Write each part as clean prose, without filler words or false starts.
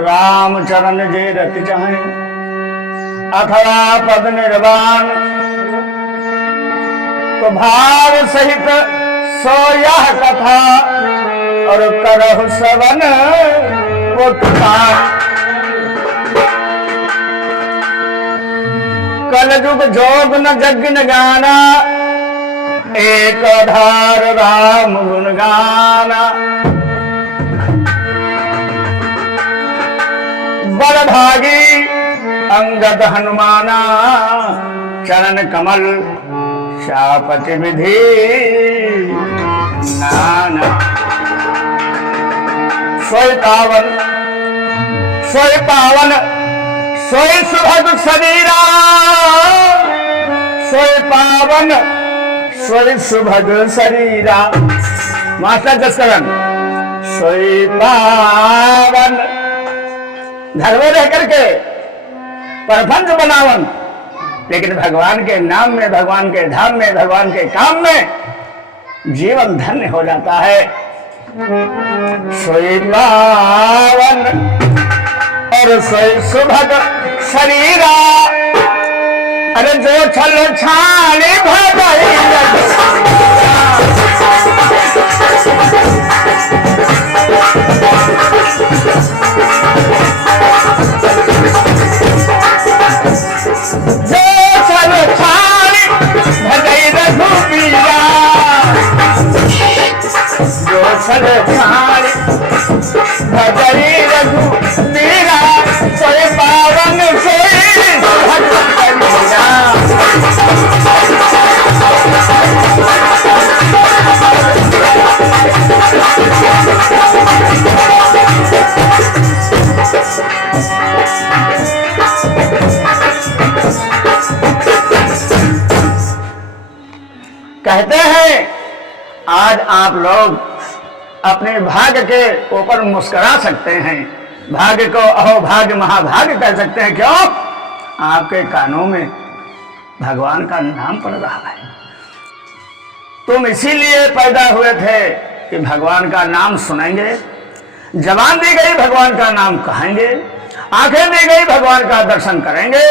राम चरण जे रति चाहे अथवा पद निर्वाण तो भाव सहित सो यह कथा और करहु श्रवण पुकार। कल युग जोग न जग न गाना एक आधार राम गुण गाना। बड़ भागी अंगद हनुमाना चरण कमल शापति विधि नाना। सोई पावन सोई सुभग शरीरा सोई पावन सोई सुभग शरीरा। मास्टर जसकरण सोई पावन घर में रह करके परभंज बनावन, लेकिन भगवान के नाम में, भगवान के धाम में, भगवान के काम में जीवन धन्य हो जाता है। सोई पावन और सोई सुभग शरीरा। अरे जो छल छानी भगाई जो छल छानी भगाई रघुबीरा। जो छल छानी भगाई रघुबीरा सोई पावन सोई सुभग शरीरा। कहते हैं आज आप लोग अपने भाग्य के ऊपर मुस्कुरा सकते हैं, भाग्य को अहो भाग्य महाभाग्य कह सकते हैं। क्यों? आपके कानों में भगवान का नाम पड़ रहा है। तुम इसीलिए पैदा हुए थे कि भगवान का नाम सुनेंगे, जबान दी गई भगवान का नाम कहेंगे, आंखें दी गई भगवान का दर्शन करेंगे,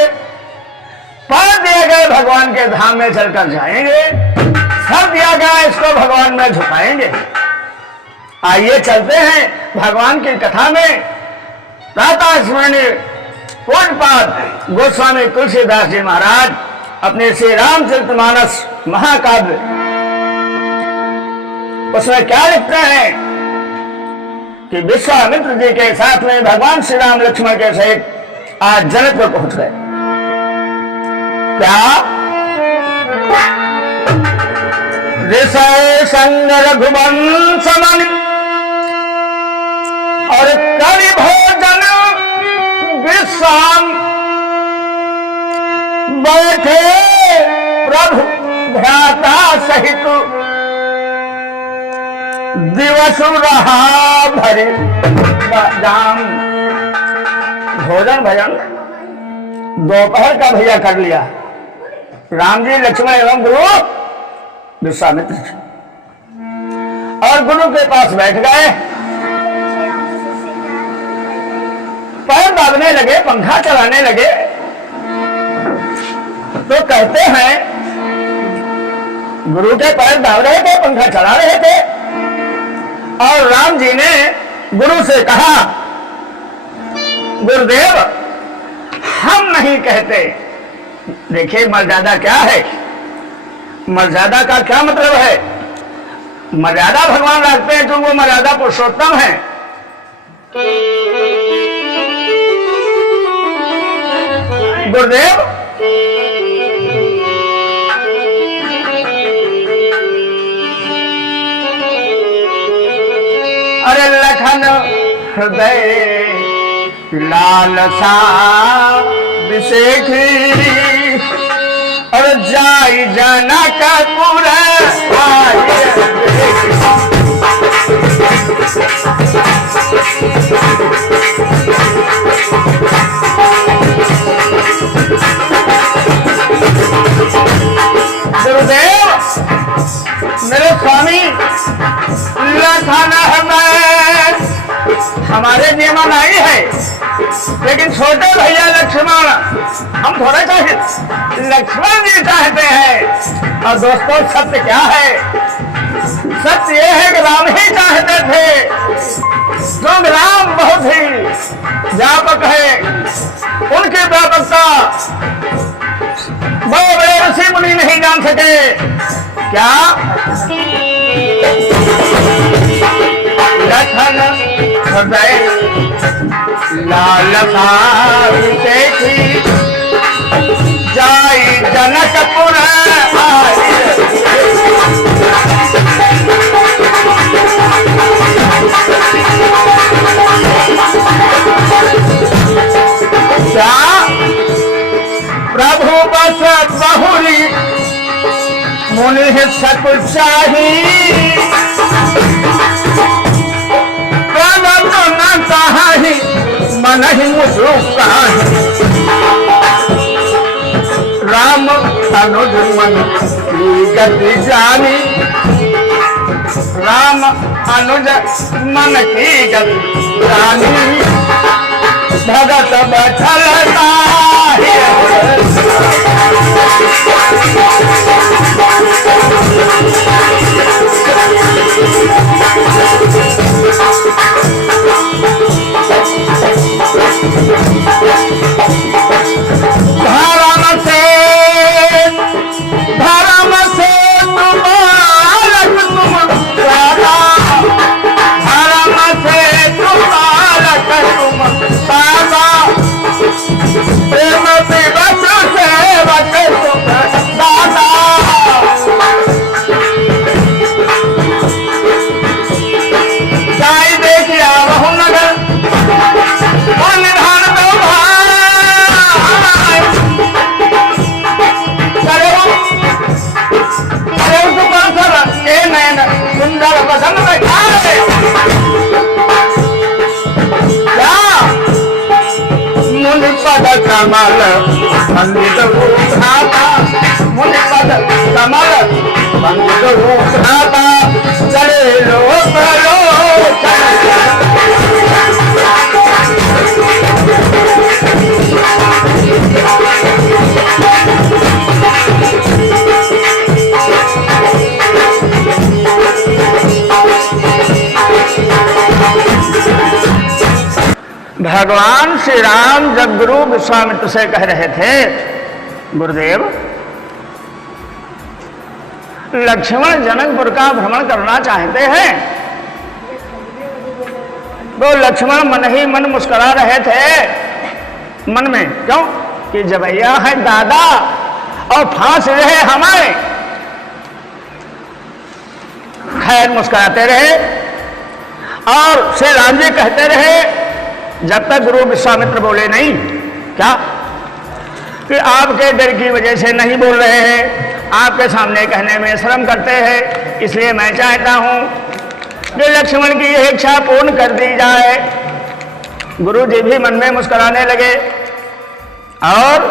पैर दिए गए भगवान के धाम में चलकर जाएंगे, सर दिया गया इसको भगवान में झुकाएंगे। आइए चलते हैं भगवान की कथा में। प्रातः स्मरणीय पूज्यपाद गोस्वामी तुलसीदास जी महाराज अपने श्री रामचरितमानस महाकाव्य उसमें क्या लिखते हैं कि विश्वामित्र जी के साथ में भगवान श्री राम लक्ष्मण के सहित आज जनकपुर पहुंच गए। क्या ऋषय संग रघुवंश मन और कवि भोजन विश्राम बैठे प्रभु भ्राता सहित दिवस रहा भरे जाम। भोजन भजन दोपहर का भैया कर लिया। राम जी लक्ष्मण एवं गुरु विश्वामित्र और गुरु के पास बैठ गए, पैर दाबने लगे, पंखा चलाने लगे। तो कहते हैं गुरु के पैर दाब रहे थे, पंखा चला रहे थे और राम जी ने गुरु से कहा, गुरुदेव हम नहीं कहते। देखिए मर्यादा क्या है, मर्यादा का क्या मतलब है। मर्यादा भगवान रखते हैं तो वो मर्यादा पुरुषोत्तम है। गुरुदेव अरे लखन हृदय लालसा विशेखी और जाई जनक पुर गुरुदेव मेरे स्वामी लखन हमें हमारे नियमन आई है लेकिन छोटे भैया लक्ष्मण हम थोड़ा चाहते, लक्ष्मण जी चाहते हैं। और दोस्तों सत्य क्या है? सत्य ये है कि राम ही चाहते थे, क्योंकि राम बहुत ही व्यापक है। उनकी व्यापकता बड़े बड़े ऋषि मुनि नहीं जान सके। क्या लखन हृदय लालसा देखी जाई जनकपुर क्या प्रभु बस बहुरी मुनि सकुचाही मन ही मुझो राम अनुज मन की गति जानी, राम अनुज मन की गति जानी, भगत बचलता कमल पंडित रूपनाथा, मुनि पद कमल पंडित रूपनाथा, चले लोक भगवान श्री राम जब गुरु विश्वामित्र से कह रहे थे, गुरुदेव लक्ष्मण जनकपुर का भ्रमण करना चाहते हैं, तो लक्ष्मण मन ही मन मुस्कुरा रहे थे मन में। क्यों? कि जबैया है दादा और फांस रहे हमारे। खैर मुस्कुराते रहे और श्री राम जी कहते रहे जब तक गुरु विश्वामित्र बोले नहीं। क्या? कि आपके डर की वजह से नहीं बोल रहे हैं, आपके सामने कहने में शर्म करते हैं, इसलिए मैं चाहता हूं कि लक्ष्मण की यह इच्छा पूर्ण कर दी जाए। गुरु जी भी मन में मुस्कुराने लगे और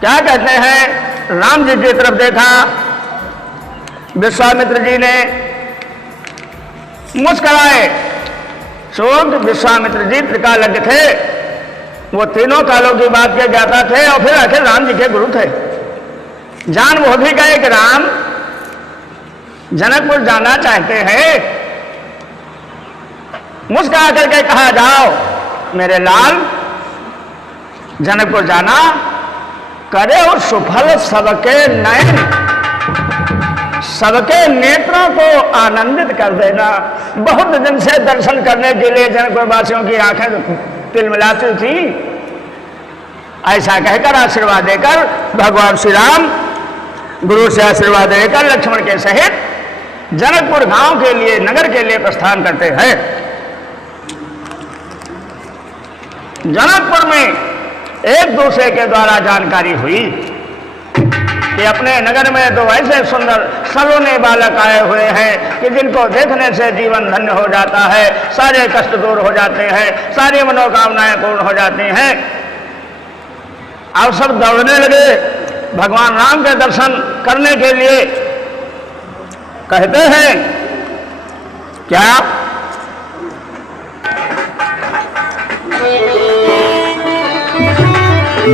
क्या कहते हैं, राम जी की तरफ देखा। विश्वामित्र जी ने मुस्कुराए। शोक विश्वामित्र जी त्रिकालज्ञ थे, वो तीनों कालों की बात के ज्ञाता थे और फिर आखिर राम जी के गुरु थे। जान वो भी गए कि राम जनकपुर जाना चाहते हैं। मुस्कुरा करके कहा, जाओ मेरे लाल, जनकपुर जाना, करे और सुफल सबके नयन, सबके नेत्रों को आनंदित कर देना। बहुत दिन से दर्शन करने के लिए जनकपुर वासियों की आंखें तिलमिलाती थी। ऐसा कहकर आशीर्वाद देकर भगवान श्री राम गुरु से आशीर्वाद लेकर लक्ष्मण के सहित जनकपुर गांव के लिए, नगर के लिए प्रस्थान करते हैं। जनकपुर में एक दूसरे के द्वारा जानकारी हुई कि अपने नगर में दो ऐसे सुंदर सलोने बालक आए हुए हैं कि जिनको देखने से जीवन धन्य हो जाता है, सारे कष्ट दूर हो जाते हैं, सारी मनोकामनाएं पूर्ण हो जाती हैं। अब सब दौड़ने लगे भगवान राम के दर्शन करने के लिए। कहते हैं क्या तो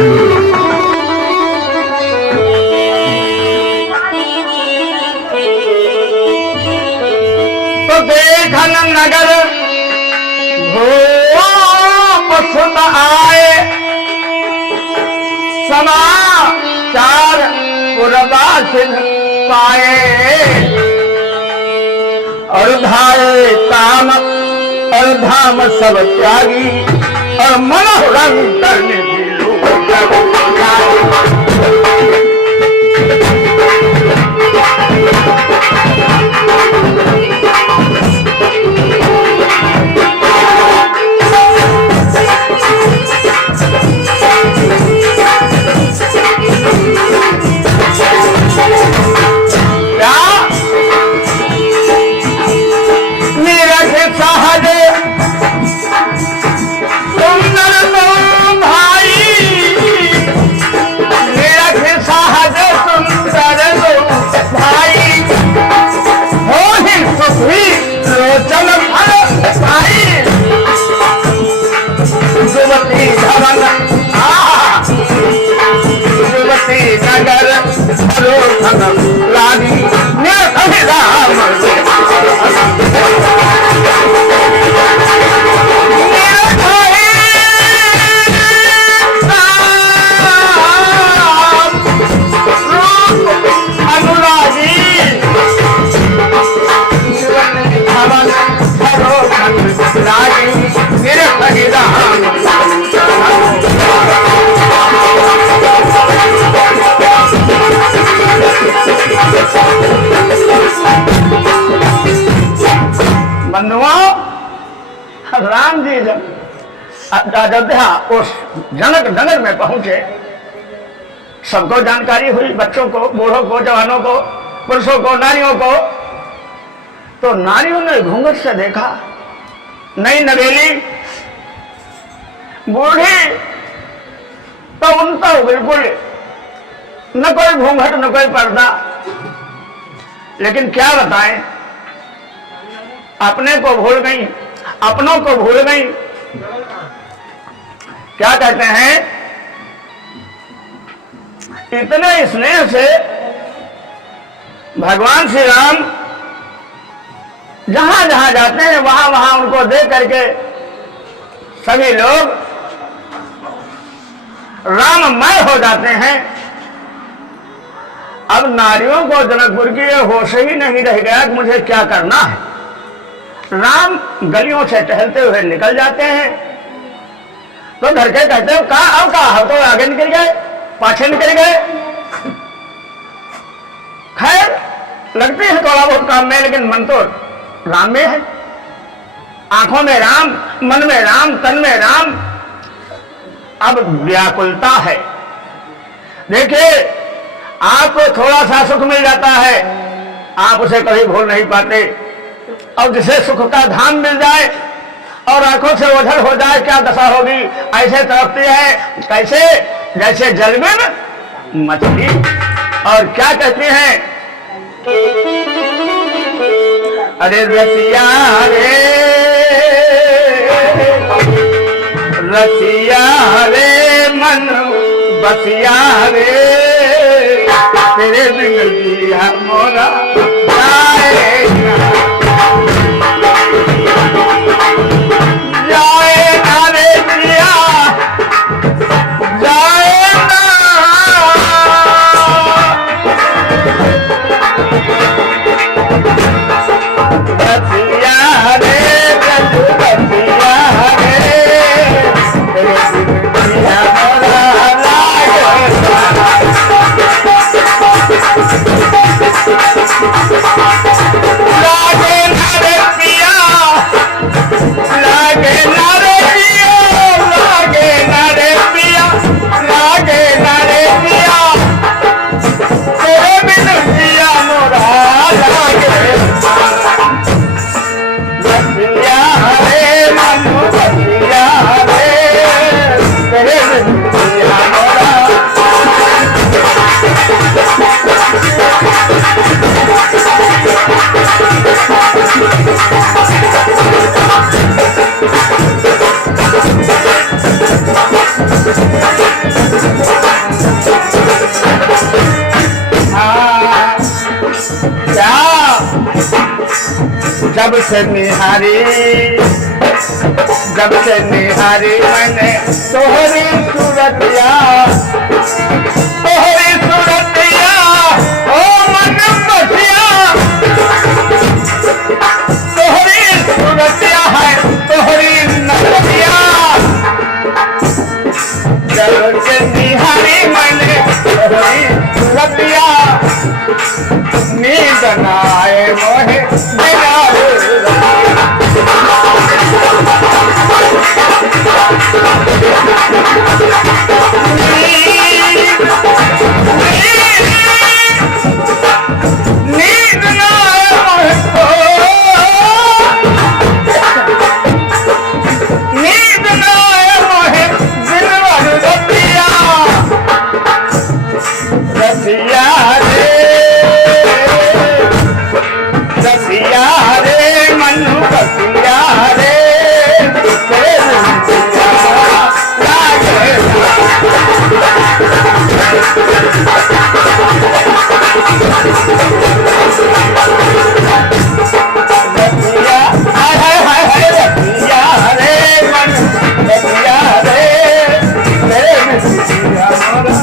देखन नगर भूप सुत आए, समाचार पुरवासिन पाए, और धाये काम और धाम सब त्यागी, और मनोरंग करने की लोग राम जी जब अयोध्या उस जनक नगर में पहुंचे, सबको जानकारी हुई, बच्चों को, बूढ़ों को, जवानों को, पुरुषों को, नारियों को। तो नारियों ने घूंघट से देखा, नई नवेली बूढ़ी, तो उनका बिल्कुल न कोई घूंघट न कोई पर्दा। लेकिन क्या बताएं, अपने को भूल गई, अपनों को भूल गई। क्या कहते हैं, इतने स्नेह से भगवान श्री राम जहां जहां जाते हैं वहां वहां उनको देख करके सभी लोग राममय हो जाते हैं। अब नारियों को जनकपुर की होश ही नहीं रह गया कि मुझे क्या करना है। राम गलियों से टहलते हुए निकल जाते हैं, तो घर के कहते हो कहा, अब कहा तो आगे निकल गए, पाछे निकल गए। खैर लगते हैं थोड़ा बहुत काम में, लेकिन मन तो राम में है। आंखों में राम, मन में राम, तन में राम। अब व्याकुलता है। देखिए, आपको थोड़ा सा सुख मिल जाता है, आप उसे कभी भूल नहीं पाते। और जिसे सुख का धाम मिल जाए और आंखों से ओझल हो जाए, क्या दशा होगी। ऐसे तड़पती है, कैसे, जैसे जल में मछली। और क्या कहती हैं, अरे रसिया रे, रसिया रे मन बसिया रे, तेरे बिन जिया मोरा जाएगा, जाए ना रे जिया, जाए ना। बसिया रे रजू बसिया रे, तेरे बिन जिया मोरा लागे ना रे पिया, लागे ना रे पिया, लागे ना रे पिया, लागे ना रे पिया, तेरे बिन जिया मोरा लागे। बसिया रे मनु बसिया रे, तेरे बिन जिया मोरा। से निहारी, जब से निहारी मैंने तोहरी सूरतिया, तोहरी सूरतिया ओ मन बसिया, तोहरी सूरतिया है तोहरी नजरिया, जब से निहारी मैंने तोहरी सूरतिया, नींद न आए मोहे बिना नींद न आए नींद न आए मोहे दिलवा रतिया, रतिया रसिया रे मनु रसिया रे, रसिया हाय हाय हाय रसिया रे मनु रसिया रे, रसिया मोरा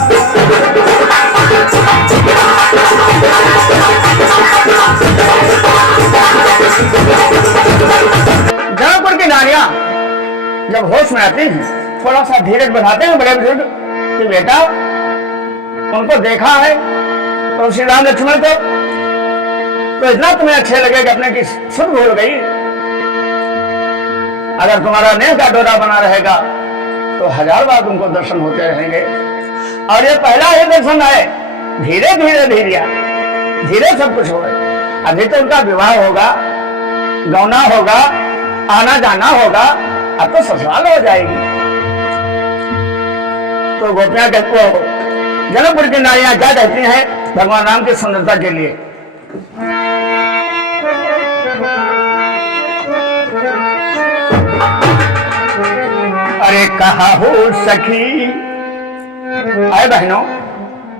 जौनपुर की नारियां जब होश में आती हैं थोड़ा सा धीरज बढ़ाते हैं बड़े बुजुर्ग कि बेटा उनको देखा है तो श्री राम लक्ष्मण को तो इतना तुम्हें अच्छे लगे कि अपने की सुध भूल गई, अगर तुम्हारा नेह का डोरा बना रहेगा तो 1000 बार तुमको दर्शन होते रहेंगे। और ये पहला ही दर्शन है, धीरे धीरे धीरे धीरे सब कुछ होगा। अभी तो उनका विवाह होगा, गौना होगा, आना जाना होगा, अब तो ससुराल हो जाएगी। तो गोपियां को जनकपुर की नारियां क्या कहती हैं भगवान राम की सुंदरता के लिए? अरे कहा हो सखी, आए बहनों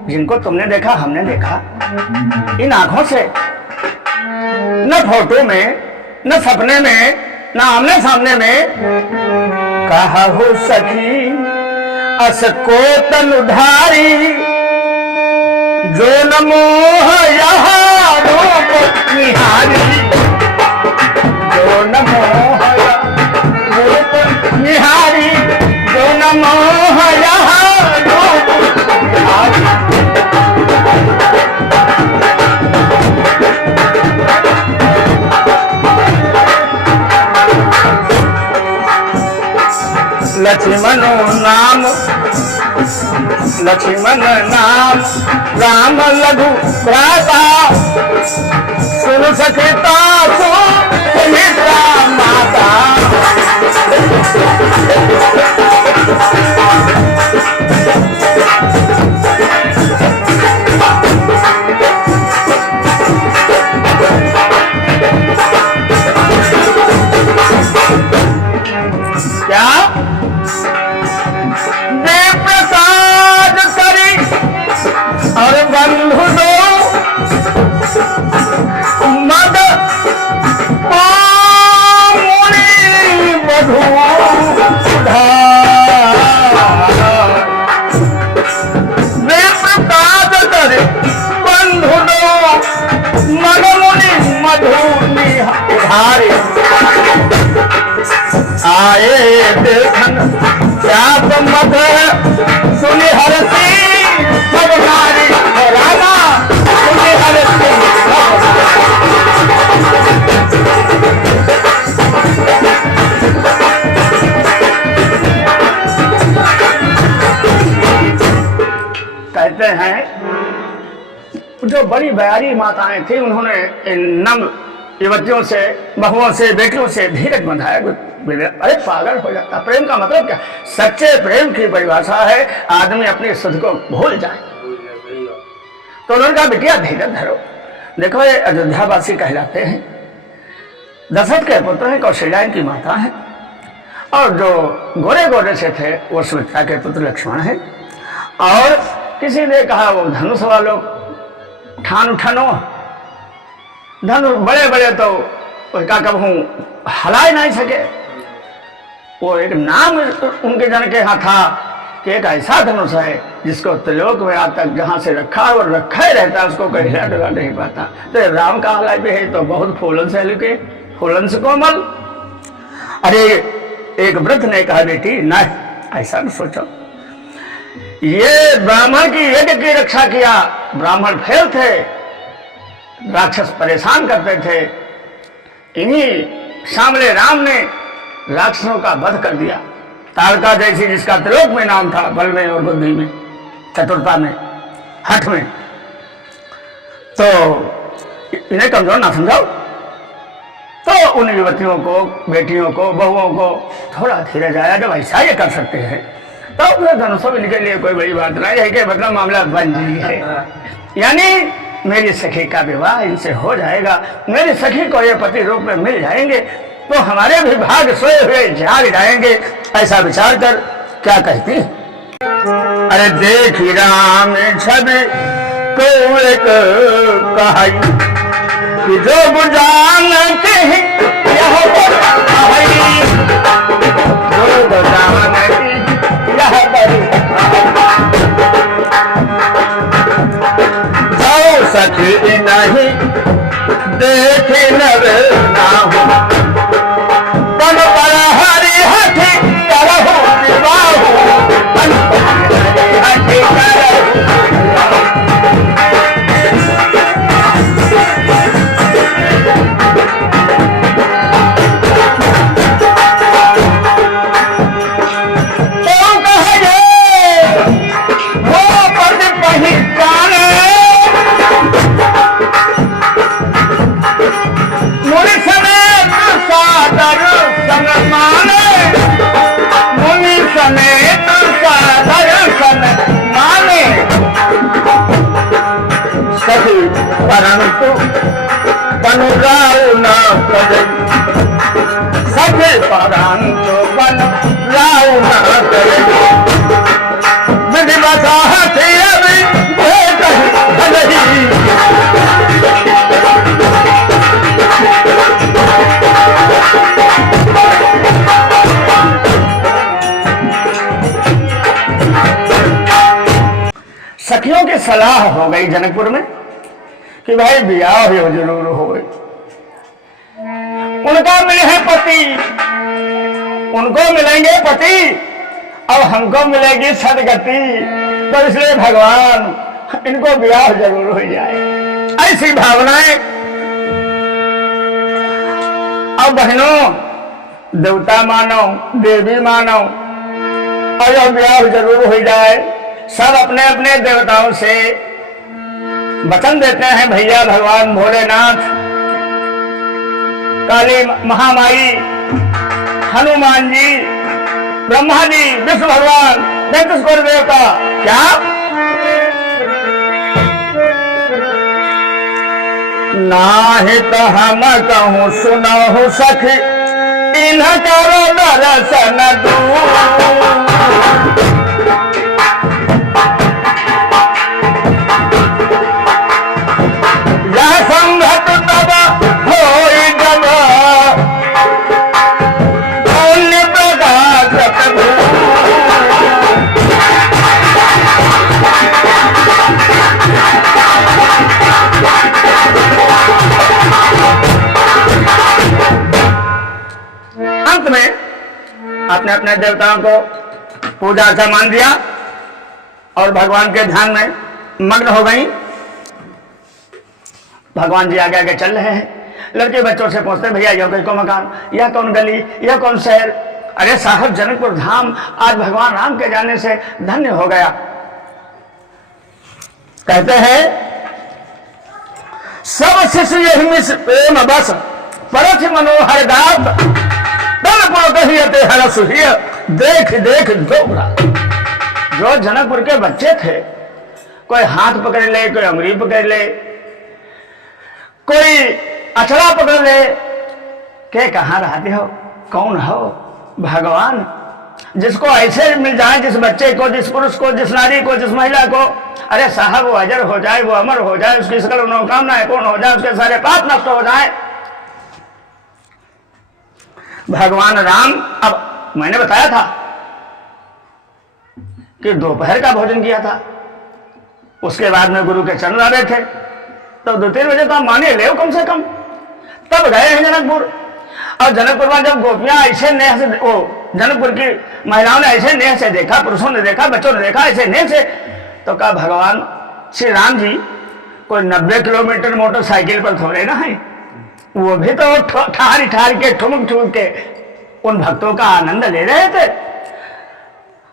जिनको तुमने देखा हमने देखा, इन आंखों से न फोटो में न सपने में न आमने सामने में, कहा हो सखी अस को तन उधारी, जो न मोह यहाँ रूप निहारी, जो न मोह रूप निहारी, जो न मोह यहाँ रूप निहारी। लक्ष्मण नाम राम लघु भ्राता, सुन सखता सुमित्रा माता, क्या प्रसाद करी और बंधु दो मद मुनि मधु प्रसाद करे बंधु दो मद मुनि मधु उधारे, आए देखन श्याम मत सुनि हरसी सब नारी, रामा सुनि हरसी कहते हैं जो बड़ी बयारी माताएं थी उन्होंने इन नम युवतियों से, बहुओं से, बेटियों से धीरज बंधाया। अरे पागल हो जाता। प्रेम का मतलब क्या? सच्चे प्रेम की परिभाषा है आदमी अपनी सुध को भूल जाए। तो उन्होंने कहा बिटिया धीरज धरो। देखो ये अयोध्यावासी कहलाते हैं, दशरथ के पुत्र हैं, कौशल्या की माता है, और जो गोरे गोरे से थे वो सुमित्रा के पुत्र लक्ष्मण है। और किसी ने कहा वो धनुष वालों ठान उठानो, धनुष बड़े बड़े तो उसका कब हूँ हला नहीं सके। वो एक नाम उनके जन के यहाँ था कि एक ऐसा धनुष है जिसको त्रिलोक में आज तक जहाँ से रखा और रखा ही रहता है, उसको कहीं हिला डुला नहीं पाता। तो राम का हलाई भी है तो बहुत फूलन से लुके, फूलन से कोमल। अरे एक वृद्ध ने कहा बेटी नहीं ऐसा न सोचो, ये ब्राह्मण की यज्ञ की रक्षा किया, ब्राह्मण फेल थे, राक्षस परेशान करते थे, इन्हीं सामले राम ने राक्षसों का वध कर दिया। तारका जैसी जिसका त्रिलोक में नाम था, बल में और बुद्धि में, चतुरता में, हठ में, तो इन्हें कमजोर ना समझाओ। तो उन युवतियों को, बेटियों को, बहुओं को थोड़ा धीरज आया, जब ऐसा ये कर सकते हैं तो अपने धनुषों में इनके लिए कोई बड़ी बात नहीं है कि मतलब मामला बन जी है। यानी मेरी सखी का विवाह इनसे हो जाएगा, मेरी सखी को ये पति रूप में मिल जाएंगे तो हमारे भी भाग सोए हुए जाग जाएंगे। ऐसा विचार कर क्या कहती है? अरे देख राम छवि को एक कहाई कि जो बुझान कहीं यह कहाई, जो बुझान यह जाओ सखी नहीं देखे नर ना हो, तन पर हरि हठि करहु विवाहु, तन पर हरि हठि करहु। परंतु बन राव न करे, सके परंतु बन राव न करे, विधि बसाहत अभी भलही। सखियों की सलाह हो गई जनकपुर में कि भाई ब्याह हो जरूर हो। उनका मिले हैं पति, उनको मिलेंगे पति, अब हमको मिलेगी सदगति, तो इसलिए भगवान इनको ब्याह जरूर हो जाए, ऐसी भावनाएं। अब बहनों देवता मानो, देवी मानो, और ब्याह जरूर हो जाए। सब अपने अपने देवताओं से वचन देते हैं, भैया भगवान भोलेनाथ, काली महामाई, हनुमान जी, ब्रह्मा जी, विष्णु भगवान, दैत्य देवता, क्या नाहि तो हम कहूँ सुनहु सखी, इन्ह करो दर्शन दूर। अंत में अपने अपने देवताओं को पूजा अर्चा मान दिया और भगवान के ध्यान में मग्न हो गई। भगवान जी आगे आगे चल रहे हैं। लड़के बच्चों से पूछते भैया यह कोई को मकान, यह कौन गली, यह कौन शहर? अरे साहब जनकपुर धाम आज भगवान राम के जाने से धन्य हो गया। कहते हैं सब शिष्य यही मिस प्रेम बस, परथ मनोहर दात, हर सुहिय देख देख डोबरा। जो जनकपुर के बच्चे थे, कोई हाथ पकड़ ले, कोई अंगुली पकड़ ले, कोई अचड़ा पकड़ ले, के कहाँ रहते हो, कौन हो? भगवान जिसको ऐसे मिल जाए, जिस बच्चे को, जिस पुरुष को, जिस नारी को, जिस महिला को, अरे साहब वो अजर हो जाए, वो अमर हो जाए, उसकी सकल मनोकामनाएं पूर्ण हो जाए, उसके सारे पाप नष्ट हो जाए, भगवान राम, अब मैंने बताया था कि दोपहर का भोजन किया था, उसके बाद में गुरु के चरण आ रहे थे, तो 2-3 बजे तो आप माने ले कम से कम। तब गए हैं जनकपुर, और जनकपुर में जब गोपियां ऐसे नेह से, वो जनकपुर की महिलाओं ने ऐसे नेह से देखा, पुरुषों ने देखा, बच्चों ने देखा ऐसे नेह से, तो कहा भगवान श्री राम जी कोई 90 किलोमीटर मोटरसाइकिल पर थोड़े ना है, वो भी तो ठहर के ठुमक ठुमक के उन भक्तों का आनंद ले रहे थे।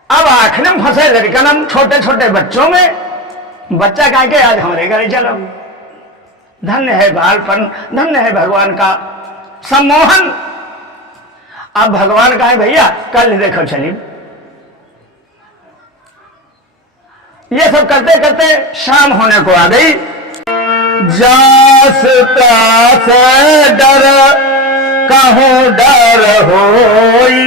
अब आखिर में फंसे लड़कनम, छोटे छोटे बच्चों में, बच्चा कह के आज हमारे घर चलो। धन्य है बालपन, धन्य है भगवान का सम्मोहन। अब भगवान कहे भैया कल देखो चली। ये सब करते करते शाम होने को आ गई। जास त्रास डर कहूँ डर होई,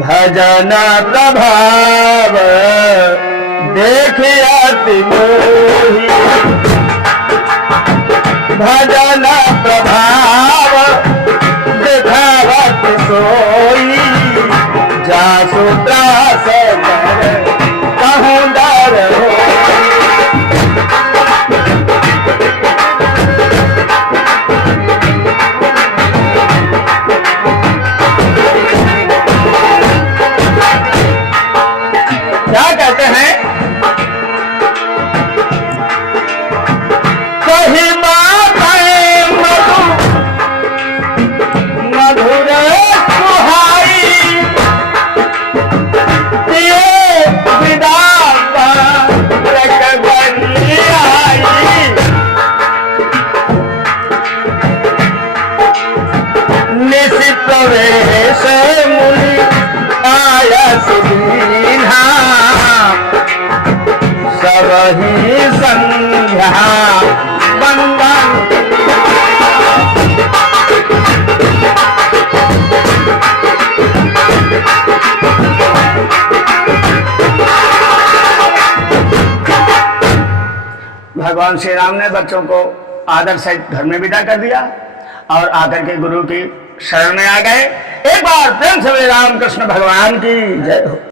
भजन प्रभाव देख अति मोही, भजन प्रभाव दिखावत सोई, जासु त्रास डर कहूँ डर होई। क्या कहते हैं, कही बातें मधुर सुहाई, दिए विदा बनी आई, निश प्रवेश मुनि आया सुदीना, सबही संध्या वंदन। भगवान श्री राम ने बच्चों को आदर से घर में विदा कर दिया और आकर के गुरु की शरण में आ गए। एक बार प्रेम से रामकृष्ण भगवान की जय हो।